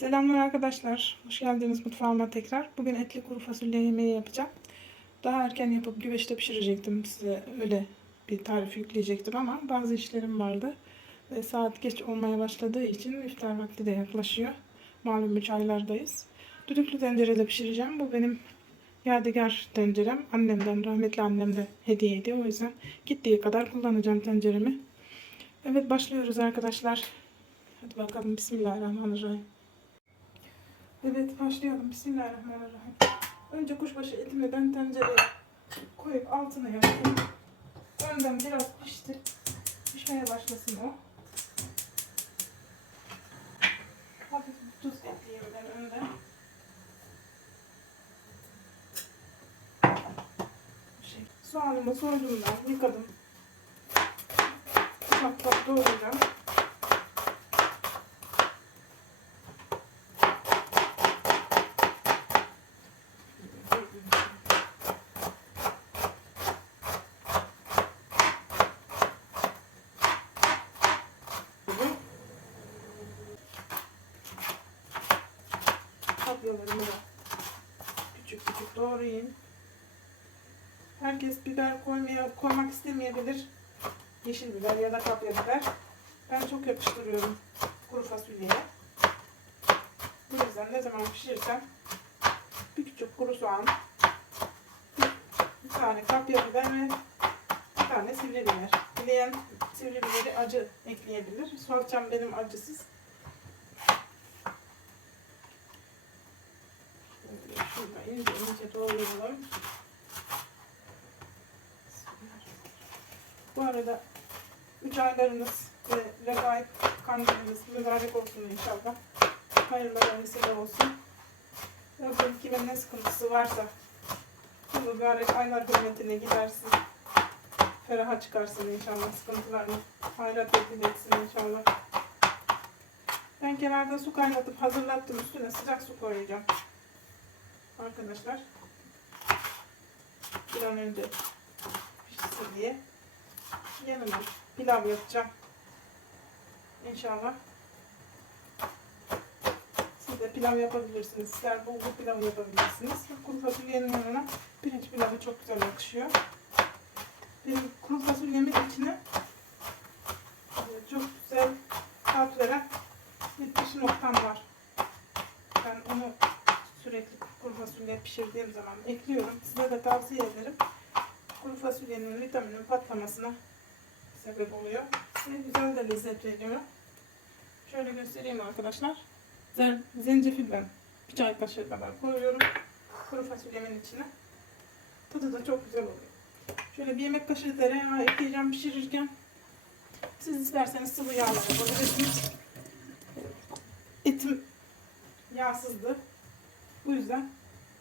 Selamlar arkadaşlar. Hoş geldiniz mutfağıma tekrar. Bugün etli kuru fasulye yemeği yapacağım. Daha erken yapıp güveçte pişirecektim. Size öyle bir tarif yükleyecektim ama bazı işlerim vardı. Ve saat geç olmaya başladığı için iftar vakti de yaklaşıyor. Malum 3 aylardayız. Düdüklü tencerede pişireceğim. Bu benim yadigar tencerem. Annemden, rahmetli annem de hediyeydi. O yüzden gittiği kadar kullanacağım tenceremi. Evet başlıyoruz arkadaşlar. Hadi bakalım Bismillahirrahmanirrahim. Evet başlayalım. Bismillahirrahmanirrahim. Önce kuşbaşı etimi tencereye koyup altına yaptım. Önden biraz pişti. Pişmeye başlasın o. Hafif bir tuz ekleyeyim ben önden. Şey, soğanımı soydum yıkadım. Ufak ufak doğrayacağım. Kapyalarımı da doğrayayım. Herkes biber koymaya, koymak istemeyebilir. Yeşil biber ya da kapya biber. Ben çok yakıştırıyorum kuru fasulyeye. Bu yüzden ne zaman pişirirsem bir küçük kuru soğan, bir tane kapya biber ve bir tane sivri biber. Dileyen sivri biberi acı ekleyebilir. Salçam benim acısız. Şöyle Şurada doğrayalım. Bu arada 3 aylarınız ve regaib kandiliniz mübarek olsun inşallah. Hayırlı vesile olsun. Rabbim kimin ne sıkıntısı varsa bu mübarek aylar hürmetine gidersin. Feraha çıkarsın inşallah sıkıntılarını. Hayrat etsin inşallah. Ben kenarda su kaynatıp hazırlattım. Üstüne sıcak su koyacağım. Arkadaşlar. An önce pişsin diye. Yanına pilav yapacağım. İnşallah. Siz de pilav yapabilirsiniz. Sizler bulgur pilavı yapabilirsiniz. Kuru fasulyenin yanına pirinç pilavı çok güzel yakışıyor. Benim kuru fasulyemin içine çok güzel tat veren bir pişi noktam var. Ben onu sürekli kuru fasulye pişirdiğim zaman ekliyorum. Size de tavsiye ederim. Kuru fasulyenin vitaminin patlamasına sebep oluyor. Ve güzel de lezzet veriyor. Şöyle göstereyim arkadaşlar. Zencefil ben bir çay kaşığı kadar koyuyorum. Kuru fasulyemin içine. Tadı da çok güzel oluyor. Şöyle bir yemek kaşığı tereyağı ekleyeceğim pişirirken. Siz isterseniz sıvı yağla yapabilirsiniz. Etim yağsızdı. Bu yüzden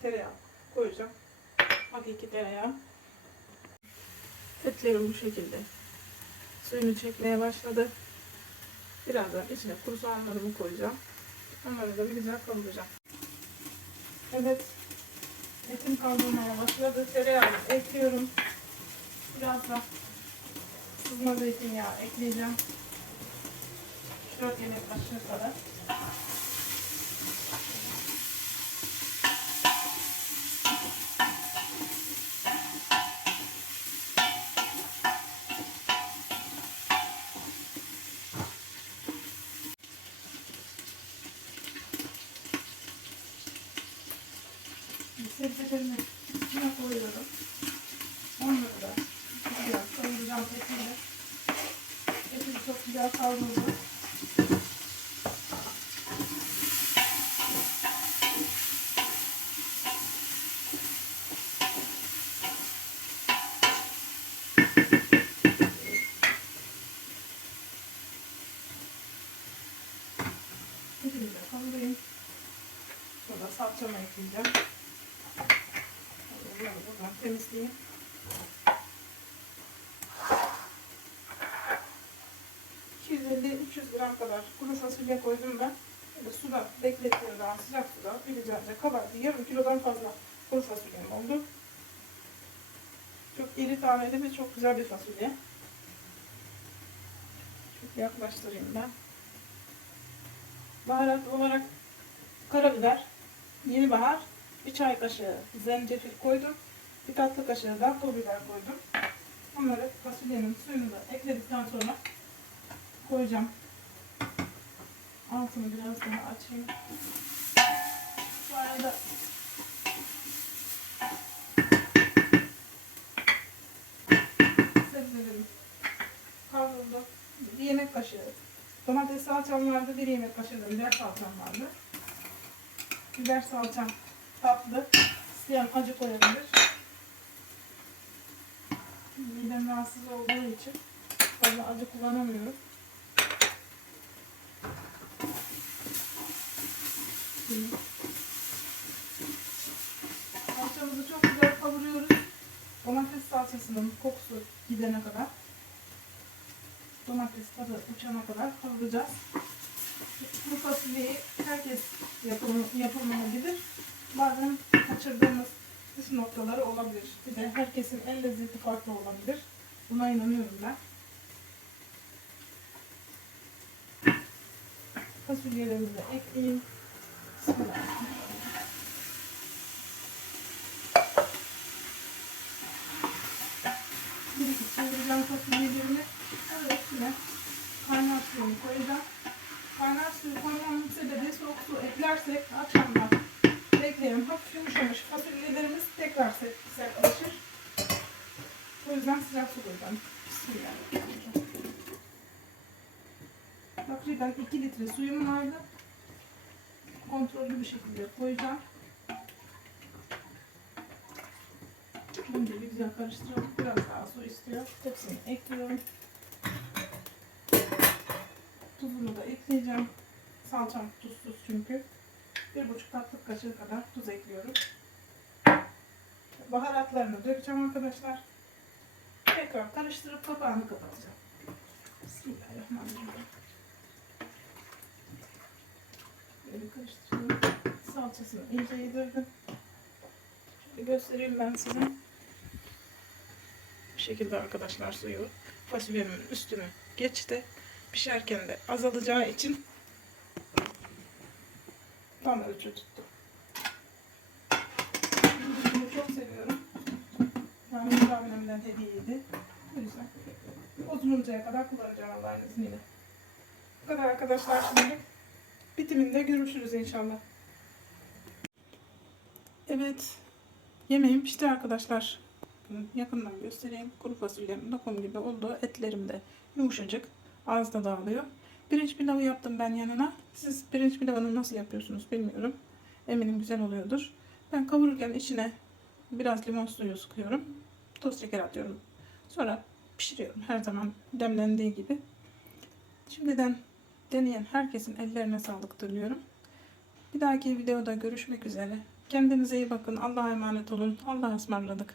tereyağı koyacağım. Hakiki tereyağı. Etlerim bu şekilde. Suyunu çekmeye başladı. Birazdan içine kuru soğanlarımı koyacağım. Onları da bir güzel kavuracağım. Evet. Etim kavrulmaya başladı. Tereyağını ekliyorum. Biraz da sızma zeytinyağı ekleyeceğim. 4 yemek kaşığı kadar. Sebzelerimi içine koyuyorum. Onları da güzel kavuracağım etiyle. Etim çok güzel kavruldu. Etimi de kavurayım. Sonra salçamı ekleyeceğim. Buradan temizleyeyim. ...250-300 gram kadar kuru fasulye koydum ben. Böyle suda beklettiğim zaman sıcak suda güzelce kabardı. Yarım kilodan fazla kuru fasulyem oldu. Çok iri taneli ve çok güzel bir fasulye. Çok yaklaştırayım ben. Baharat olarak karabiber, yeni bahar, bir çay kaşığı zencefil koydum. Bir tatlı kaşığı da pul biber koydum. Onları fasulyenin suyunu da ekledikten sonra koyacağım. Altını biraz daha açayım. Bu arada sebzelerim kavruldu. Bir yemek kaşığı domates salçam vardı. Bir yemek kaşığı da biber salçam vardı. Biber salçam tatlı. İsteyen acı koyabilir. Midem rahatsız olduğu için fazla acı kullanamıyorum. Salçamızı çok güzel kavuruyoruz. Domates salçasının kokusu gidene kadar. Domates tadı uçana kadar kavuracağız. Bu fasulyeyi herkes yapımı, yapımını bilir. Bazen kaçırdığımız püf noktaları olabilir. Bir de herkesin el lezzeti farklı olabilir. Buna inanıyorum ben. Fasulyelerimizi de ekleyeyim. Bismillahirrahmanirrahim. Bir iki çevireceğim fasulyelerimi. Sonra üstüne kaynar suyunu koyacağım. Kaynar suyu koymamın sebebi soğuk su eklersek akşamlar bekleyelim. Hafif yumuşamış fasulyelerimiz tekrar se- sertleşir. O yüzden sıcak su koyacağım. Bismillahirrahmanirrahim. Takriben 2 litre suyum vardı. Kontrollü bir şekilde koyacağım. Önce bir güzel karıştıralım. Biraz daha su istiyor. Hepsini ekliyorum. Tuzunu da ekleyeceğim. Salçam tuzsuz çünkü. Bir buçuk tatlı kaşığı kadar tuz ekliyorum. Baharatlarını dökeceğim arkadaşlar. Tekrar karıştırıp kapağını kapatacağım. Bismillahirrahmanirrahim. Böyle karıştırıyorum. Salçasını iyice yedirdim. Şöyle göstereyim ben size. Bu şekilde arkadaşlar suyu fasulyenin üstünü geçti. Pişerken de azalacağı için tam ölçü tuttu. Bunu çok seviyorum. Rahmetli annemden hediyeydi. O yüzden bozuluncaya kadar kullanacağım Allah'ın izniyle. Bu kadar arkadaşlar şimdi. Bitiminde görüşürüz inşallah. Evet. Yemeğim pişti arkadaşlar. Yakından göstereyim. Kuru fasulyem lokum gibi oldu. Etlerim de yumuşacık. Ağızda dağılıyor. Pirinç pilavı yaptım ben yanına. Siz pirinç pilavını nasıl yapıyorsunuz bilmiyorum. Eminim güzel oluyordur. Ben kavururken içine biraz limon suyu sıkıyorum. Toz şeker atıyorum. Sonra pişiriyorum her zaman demlendiği gibi. Şimdiden deneyen herkesin ellerine sağlık diliyorum. Bir dahaki videoda görüşmek üzere. Kendinize iyi bakın. Allah'a emanet olun. Allah'a ısmarladık.